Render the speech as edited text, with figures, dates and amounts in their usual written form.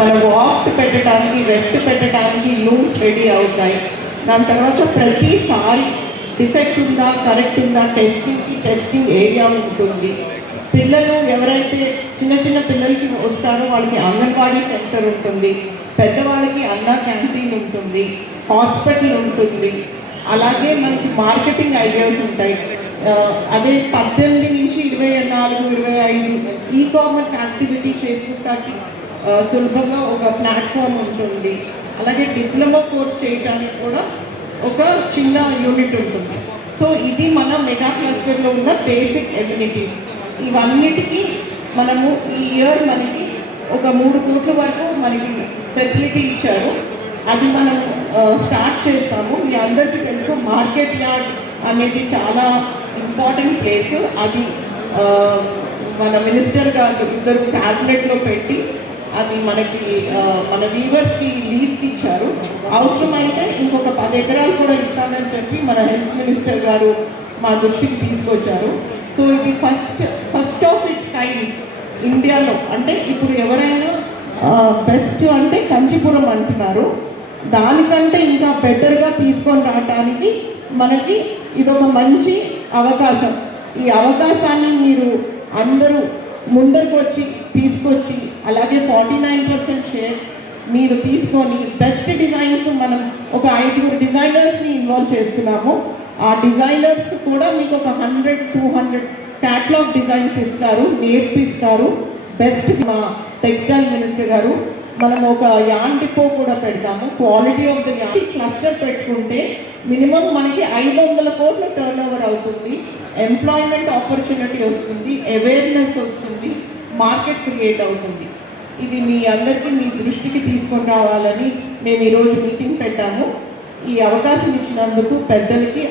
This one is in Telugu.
మన వాఫ్ట్ పెట్టడానికి, వెస్ట్ పెట్టడానికి లూమ్స్ రెడీ అవుతాయి. దాని తర్వాత ప్రతిసారి డిఫెక్ట్ ఉందా, కరెక్ట్ ఉందా టెస్టింగ్ ఏరియా ఉంటుంది. పిల్లలు ఎవరైతే చిన్న చిన్న పిల్లలకి వస్తారో వాళ్ళకి అంగన్వాడీ సెంటర్ ఉంటుంది, పెద్దవాళ్ళకి అన్నా క్యాంటీన్ ఉంటుంది, హాస్పిటల్ ఉంటుంది. అలాగే మనకి మార్కెటింగ్ ఐడియాస్ ఉంటాయి. అదే 18 నుంచి 24, 25 ఈ-కామర్స్ యాక్టివిటీ చేసుకోవడానికి సులభంగా ఒక ప్లాట్ఫామ్ ఉంటుంది. అలాగే డిప్లొమా కోర్స్ చేయడానికి కూడా ఒక చిన్న యూనిట్ ఉంటుంది. సో ఇది మన మెగా క్లస్టర్లో ఉన్న బేసిక్ ఎమ్యూనిటీస్. ఇవన్నిటికీ మనము ఈ ఇయర్ మనకి ఒక 3 కోట్ల వరకు మనకి ఫెసిలిటీ ఇచ్చారు. అది మనం స్టార్ట్ చేస్తాము. మీ అందరికీ తెలుసు మార్కెట్ యార్డ్ అనేది చాలా ఇంపార్టెంట్ ప్లేస్. అది మన మినిస్టర్ గారు ఇద్దరు క్యాబినెట్లో పెట్టి అది మనకి మన వీవర్స్కి లీజ్కి ఇచ్చారు. అవసరమైతే ఇంకొక 10 ఎకరాలు కూడా ఇస్తానని చెప్పి మన హెల్త్ మినిస్టర్ గారు మా దృష్టికి తీసుకొచ్చారు. సో ఇది ఫస్ట్ ఆఫ్ ఇట్స్ కైండ్ ఇండియాలో. అంటే ఇప్పుడు ఎవరైనా బెస్ట్ అంటే కంచిపురం అంటున్నారు, దానికంటే ఇంకా బెటర్గా తీసుకొని రావడానికి మనకి ఇదొక మంచి అవకాశం. ఈ అవకాశాన్ని మీరు అందరూ ముందరకు వచ్చి తీసుకొచ్చి, అలాగే 49% షేర్ మీరు తీసుకొని బెస్ట్ డిజైన్స్ మనం ఒక 5 డిజైనర్స్ని ఇన్వాల్వ్ చేస్తున్నాము. ఆ డిజైనర్స్ కూడా మీకు ఒక 100-200 క్యాటలాగ్ డిజైన్స్ ఇస్తారు, నేర్పిస్తారు. బెస్ట్ మా టెక్స్టైల్ మినిస్టర్ గారు మనం ఒక యాన్ డిపో కూడా పెడతాము. Quality of the an cluster పెట్టుకుంటే మినిమం మనకి 500 కోట్ల టర్న్ ఓవర్ అవుతుంది. ఎంప్లాయ్మెంట్ ఆపర్చునిటీ వస్తుంది, అవేర్నెస్ వస్తుంది, మార్కెట్ క్రియేట్ అవుతుంది. ఇది మీ అందరికీ మీ దృష్టికి తీసుకొని రావాలని మేము ఈరోజు మీటింగ్ పెట్టాము. ఈ అవకాశం ఇచ్చినందుకు పెద్దలకి